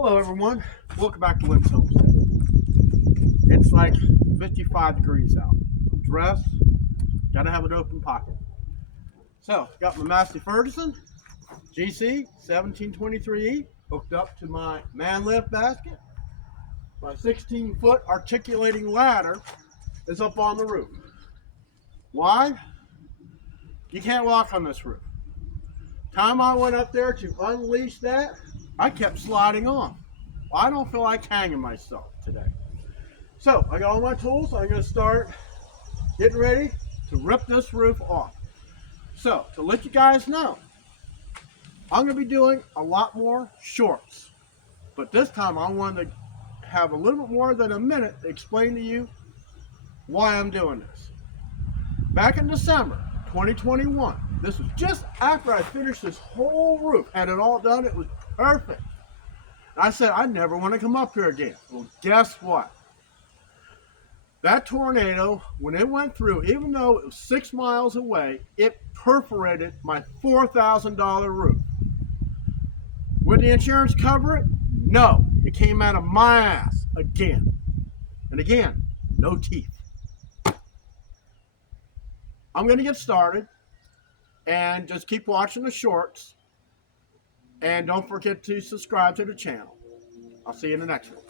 Hello everyone, welcome back to Lynn's Homestead. It's like 55 degrees out. I'm dressed, gotta have an open pocket. So, got my Massey Ferguson GC 1723E hooked up to my man lift basket. My 16-foot articulating ladder is up on the roof. Why? You can't walk on this roof. Time I went up there to unleash that, I kept sliding on. Well, I don't feel like hanging myself today. So I got all my tools. I'm going to start getting ready to rip this roof off. So to let you guys know, I'm going to be doing a lot more shorts. But this time I want to have a little bit more than a minute to explain to you why I'm doing this. Back in December 2021, this was just after I finished this whole roof. Had it all done, it was perfect. I said, I never want to come up here again. Well, guess what? That tornado, when it went through, even though it was 6 miles away, it perforated my $4,000 roof. Would the insurance cover it? No. It came out of my ass again. And again, no teeth. I'm going to get started and just keep watching the shorts. And don't forget to subscribe to the channel. I'll see you in the next one.